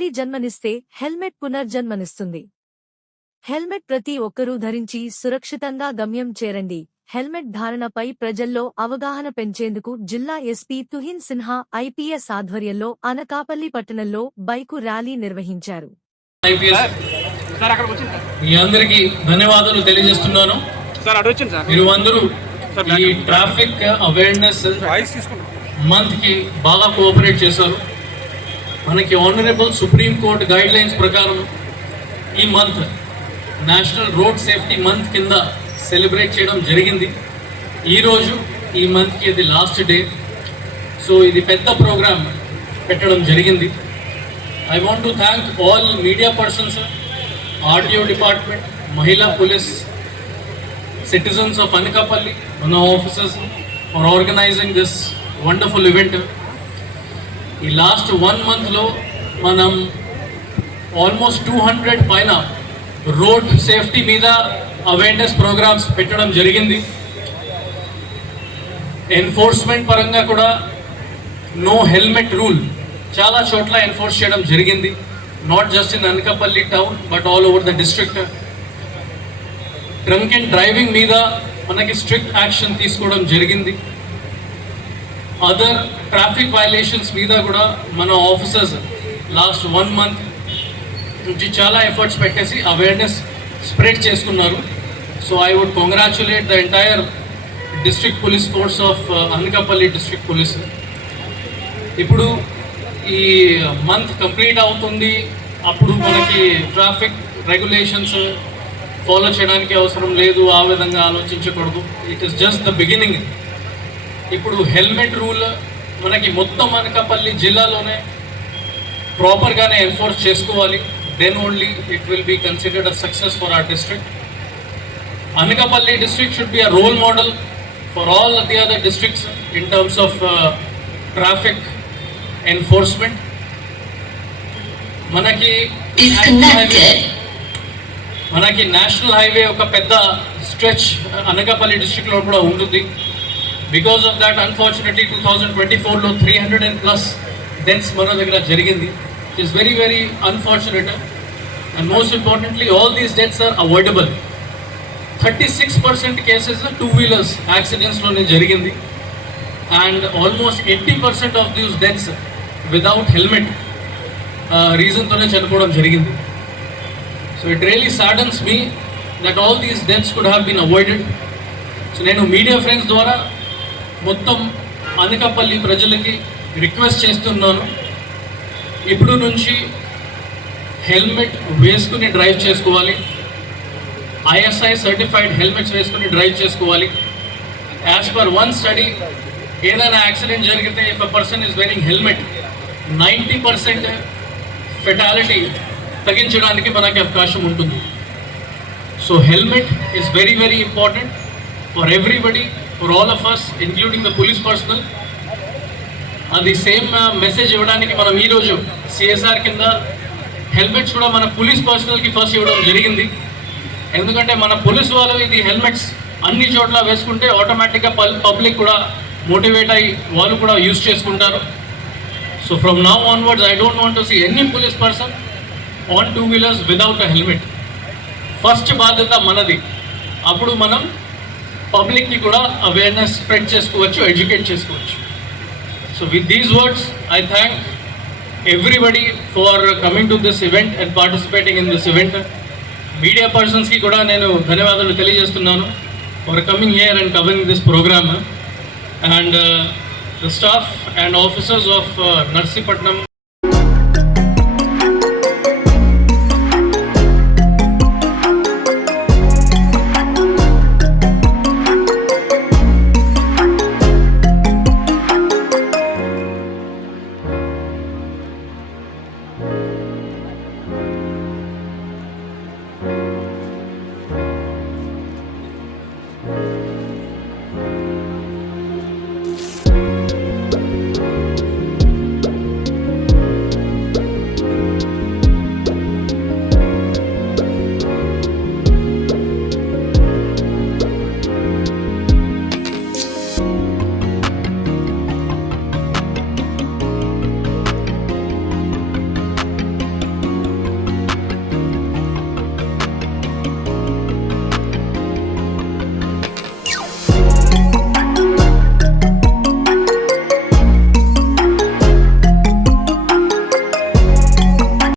తల్లి జన్మనిస్తే helmet పునర్జన్మనిస్తుంది. Helmet ప్రతి ఒక్కరూ ధరించి సురక్షితంగా గమ్యం చేరండి. హెల్మెట్ ధారణపై ప్రజల్లో అవగాహన పెంచేందుకు జిల్లా ఎస్పీ తుహిన్ సిన్హా ఐపీఎస్ ఆధ్వర్యంలో అనకాపల్లి పట్టణంలో బైకు ర్యాలీ నిర్వహించారు. మీ అందరికీ ధన్యవాదాలు తెలియజేస్తున్నాను. మీరు అందరూ ఈ ట్రాఫిక్ అవేర్నెస్ మంత్ కి బాగా కోఆపరేట్ చేశారు. మనకి honourable supreme court guide lines ప్రకారం ఈ month national road safety month కింద సెలబ్రేట్ చేయడం జరిగింది. ఈరోజు ఈ మంత్కి ఇది లాస్ట్ డే. సో ఇది పెద్ద ప్రోగ్రామ్ పెట్టడం జరిగింది. I want to thank all media persons, RTO department, మహిళా పోలీస్, citizens of Anakapalli, మన officers for organizing this wonderful event. ఈ లాస్ట్ 1 month లో మనం ఆల్మోస్ట్ 200 పైన రోడ్ సేఫ్టీ మీద అవేర్నెస్ ప్రోగ్రామ్స్ పెట్టడం జరిగింది. ఎన్ఫోర్స్మెంట్ పరంగా కూడా నో హెల్మెట్ రూల్ చాలా చోట్ల ఎన్ఫోర్స్ చేయడం జరిగింది. Not just in Anakapalli town but all over the district. Drunk and driving మీద మనకి స్ట్రిక్ట్ యాక్షన్ తీసుకోవడం జరిగింది. అదర్ ట్రాఫిక్ వైలేషన్స్ మీద కూడా మన ఆఫీసర్స్ లాస్ట్ 1 month నుంచి చాలా ఎఫర్ట్స్ పెట్టేసి అవేర్నెస్ స్ప్రెడ్ చేసుకున్నారు. So I would congratulate the entire district police force of Anakapalli district police. ఇప్పుడు ఈ మంత్ కంప్లీట్ అవుతుంది, అప్పుడు మనకి ట్రాఫిక్ రెగ్యులేషన్స్ ఫాలో చేయడానికి అవసరం లేదు, ఆ విధంగా ఆలోచించకూడదు. It is just the beginning. ఇప్పుడు హెల్మెట్ రూల్ మనకి మొత్తం అనకాపల్లి జిల్లాలోనే ప్రాపర్గానే ఎన్ఫోర్స్ చేసుకోవాలి. Then only it will be considered a success for our district. Anakapalli district should be a role model for all the other districts in terms of traffic enforcement. మనకి national highway ఒక పెద్ద stretch Anakapalli డిస్ట్రిక్ట్లో కూడా ఉంటుంది. Because of that unfortunately 2024లో 300+ deaths మన దగ్గర జరిగింది. It is very very unfortunate. And most importantly all these deaths are avoidable. 36% cases 2-wheelers యాక్సిడెంట్స్లోనే జరిగింది. And almost 80% of these deaths without helmet రీజన్తోనే చనిపోవడం జరిగింది. So it really saddens me that all these deaths could have been avoided. So నేను media friends ద్వారా మొత్తం అనకాపల్లి ప్రజలకి request చేస్తున్నాను, ఇప్పుడు నుంచి హెల్మెట్ వేసుకుని డ్రైవ్ చేసుకోవాలి. ISI సర్టిఫైడ్ హెల్మెట్స్ వేసుకుని డ్రైవ్ చేసుకోవాలి. యాజ్ పర్ వన్ స్టడీ ఏదైనా యాక్సిడెంట్ జరిగితే if a person is wearing helmet 90% fatality తగ్గించడానికి మనకి అవకాశం ఉంటుంది. So helmet is very very important for everybody, for all of us including the police personnel. అది same message ఇవ్వడానికి మనం ఈరోజు CSR కింద హెల్మెట్స్ కూడా మన పోలీస్ పర్సనల్కి ఫస్ట్ ఇవ్వడం జరిగింది. ఎందుకంటే మన పోలీస్ వాళ్ళు ఇది హెల్మెట్స్ అన్ని చోట్ల వేసుకుంటే ఆటోమేటిక్గా పబ్లిక్ కూడా మోటివేట్ అయ్యి వాళ్ళు కూడా యూజ్ చేసుకుంటారు. So from now onwards I don't want to see any police person on 2-wheelers without a helmet. First బాధ్యత మనది. అప్పుడు మనం పబ్లిక్కి కూడా అవేర్నెస్ స్ప్రెడ్ చేసుకోవచ్చు, ఎడ్యుకేట్ చేసుకోవచ్చు. So with these words I thank everybody for coming to this event and participating in this event. Media పర్సన్స్కి కూడా నేను ధన్యవాదాలు తెలియజేస్తున్నాను for coming here and covering this programme. And the staff and officers of Narsipatnam